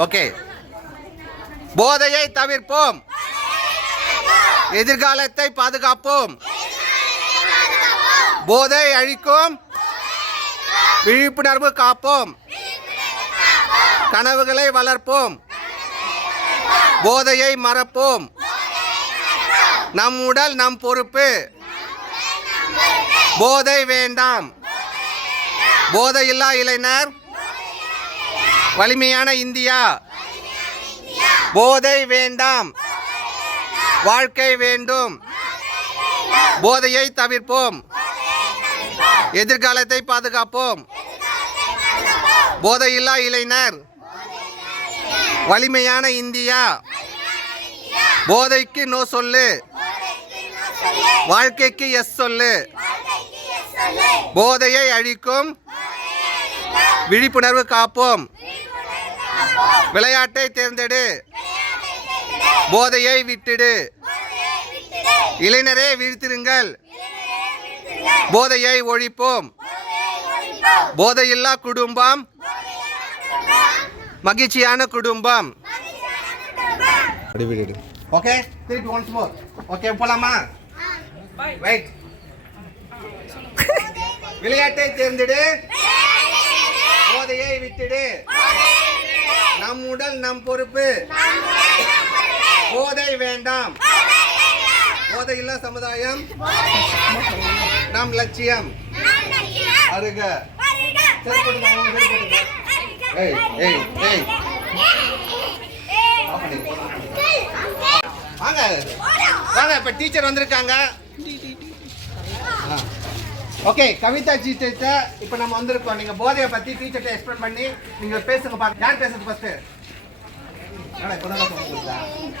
Okay. போதையை தவிர்ப்போம், எதிர்காலத்தை பாதுகாப்போம். போதை அழிக்கும், விழிப்புணர்வு காப்போம். கனவுகளை வளர்ப்போம், போதையை மறப்போம். நம் உடல் நம் பொறுப்பு, போதை வேண்டாம். போதையில்லா இளைஞர், வலிமையான இந்தியா. போதை வேண்டாம், வாழ்க்கை வேண்டும். போதையை தவிர்ப்போம், எதிர்காலத்தை பாதுகாப்போம். போதையில்லா இளைஞர், வலிமையான இந்தியா. போதைக்கு நோ சொல்லு, வாழ்க்கைக்கு எஸ் சொல்லு. போதையை அழிக்கும், விழிப்புணர்வு காப்போம். விளையாட்டை தேர்ந்தெடு, போதையை விட்டுடு. இளைஞரே வீழ்த்திருங்கள், போதையை ஒழிப்போம். போதையில்லா குடும்பம், மகிழ்ச்சியான குடும்பம். ஓகே, திருப்பி ஒன்ஸ் மோர். ஓகே, போலாமா? ரைட். விளையாட்டை தேர்ந்தெடு, போதையை விட்டுடு. நம் உடல் நம் பொறுப்பு, போதை வேண்டாம். போதையில்லா சமுதாயம் நம் லட்சியம். அருக வாங்க வாங்க, இப்ப டீச்சர் வந்திருக்காங்க. ஓகே, கவிதா டீச்சர்கிட்ட இப்போ நம்ம வந்திருக்கோம். நீங்கள் போதையை பற்றி டீச்சர்கிட்ட எக்ஸ்பிளைன் பண்ணி நீங்கள் பேசுங்க. பாருங்க, யார் பேசுறது ஃபர்ஸ்ட்டு?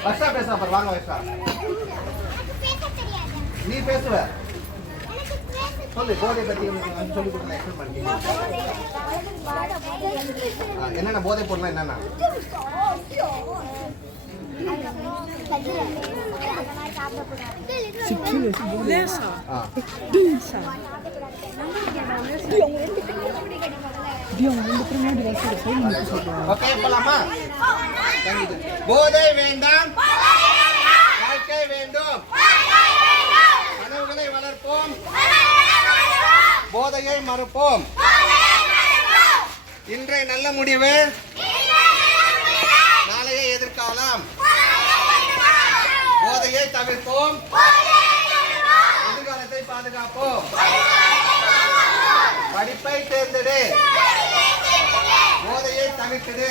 வர்ஷா பேசுவா பாரு. வாங்க வர்ஷா, நீ பேசுவ. சொல்லு, போதை பற்றி சொல்லி கொடுங்க, எக்ஸ்பிளைன் பண்ணி. என்னென்ன போதை பொருள்லாம் என்னென்ன? போதை வேண்டாம், வாழ்க்கை வேண்டும். கனவுகளை வளர்ப்போம், போதையை மறுப்போம். இன்றைய நல்ல முடிவு, நாளைய எதிர்காலம். போதையை தவிர்ப்போம், எதிர்காலத்தை பாதுகாப்போம். படிப்பை தேர்ந்தெடு, போதையை தவிர்த்திடு.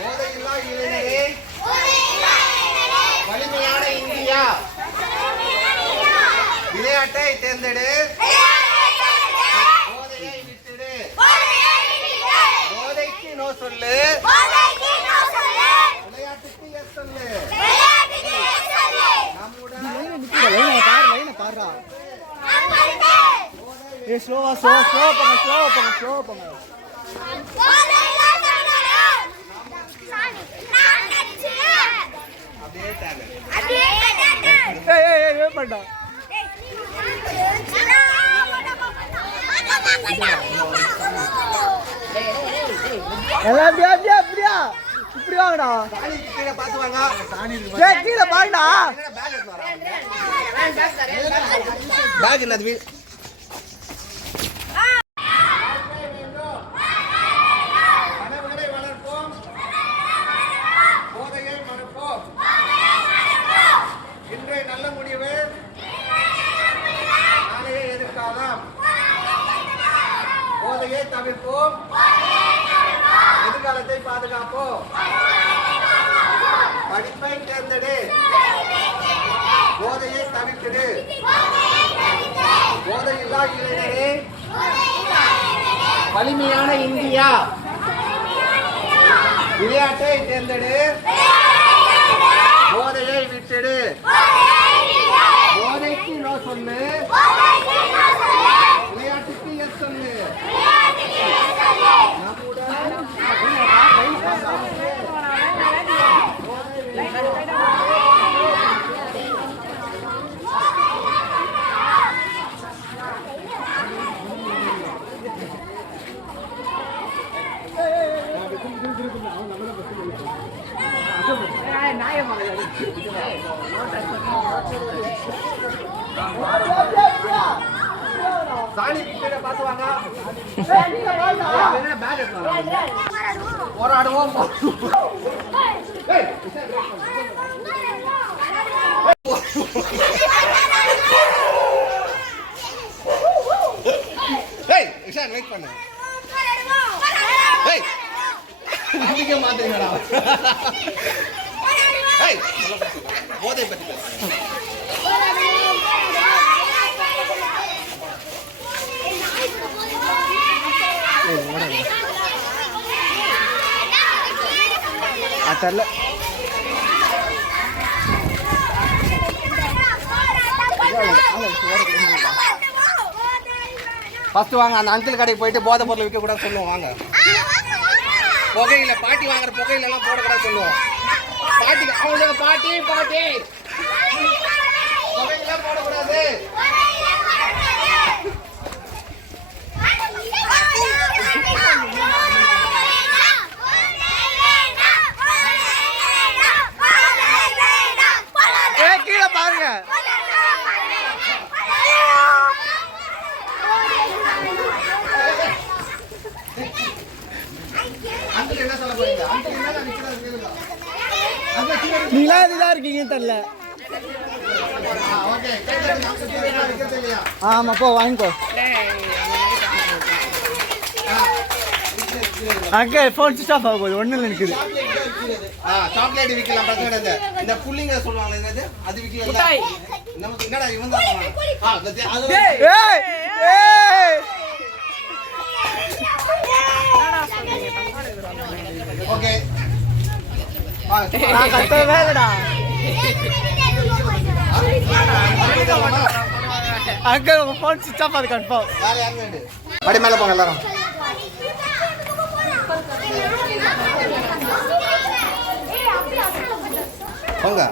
போதையில்லா இளைஞரே, வலிமையான இந்தியா. விளையாட்டை தேர்ந்தெடு, போதையை விட்டுடு. போதைக்கு நோ சொல்லு, விளையாட்டுக்கு எஸ் சொல்லு. ஸ்லோவா ஸ்லோ பண்ண, ஸ்லோ பண்ண. இப்படி வாங்கடா, கீழே பார்த்து வாங்க. கீழே பாருடா, பேக் என்னது? கனவுகளை வளர்ப்போம், போதையை மறுப்போம். இன்றைய நல்ல முடிவு, நாளைய எதிர்காலம். போதையை தவிர்ப்போம், எதிர்காலத்தை பாதுகாப்போம். படிப்பை தேர்ந்தெடு, போதையை தவிர்த்திடு. போதையில்லா இளைஞரே, வலிமையான இந்தியா. விளையாட்டை தேர்ந்தெடு, போதையை விட்டுடு. போதைக்கு நோ சொல்லு, விளையாட்டுக்கு எஸ் சொல்லு. சாணி கீழே பார்த்து வாங்க. பேக் எடுத்துவாங்க. போராடுவோம். இஷான் வெயிட் பண்ணு. ஏய் அதிக மாட்டீங்கடா. ஏய் போதை பத்தி பேசு. அதல்ல ஃபர்ஸ்ட் வாங்க அந்த அங்கிள் கடைக்கு போயிட்டு போதை பொருள் விற்க கூட சொல்லுவோம். வாங்க. புகையில பாட்டி வாங்குற புகையில எல்லாம் போடக்கூடாது சொல்லுவோம். பாட்டி அவங்க பாட்டி பாட்டி புகையில போடக்கூடாது. கீழே பாருங்க. நீங்களா இதுதான் இருக்கீங்க தெரியல. ஆமா போ வாங்கிக்கோ. அங்க போன் ஸ்விட்ச் ஆஃப் ஆக போகுது. ஒண்ணு இல்ல இருக்குது. சாக்லேட் விக்கலாம். பிரச்சனை இல்ல. இந்த புல்லிங்க சொல்லுவாங்க என்னது அது விக்கலாம். நமக்கு என்னடா இவன் தான் சொன்னான். ஏய் ஏய் ஓகே நான் கட்டவே இல்லடா. அங்க போன் ஸ்விட்ச் ஆஃப் ஆகுது கன்ஃபார்ம். யார் யார் வேண்டு படி மேல போங்க எல்லாரும். போங்க.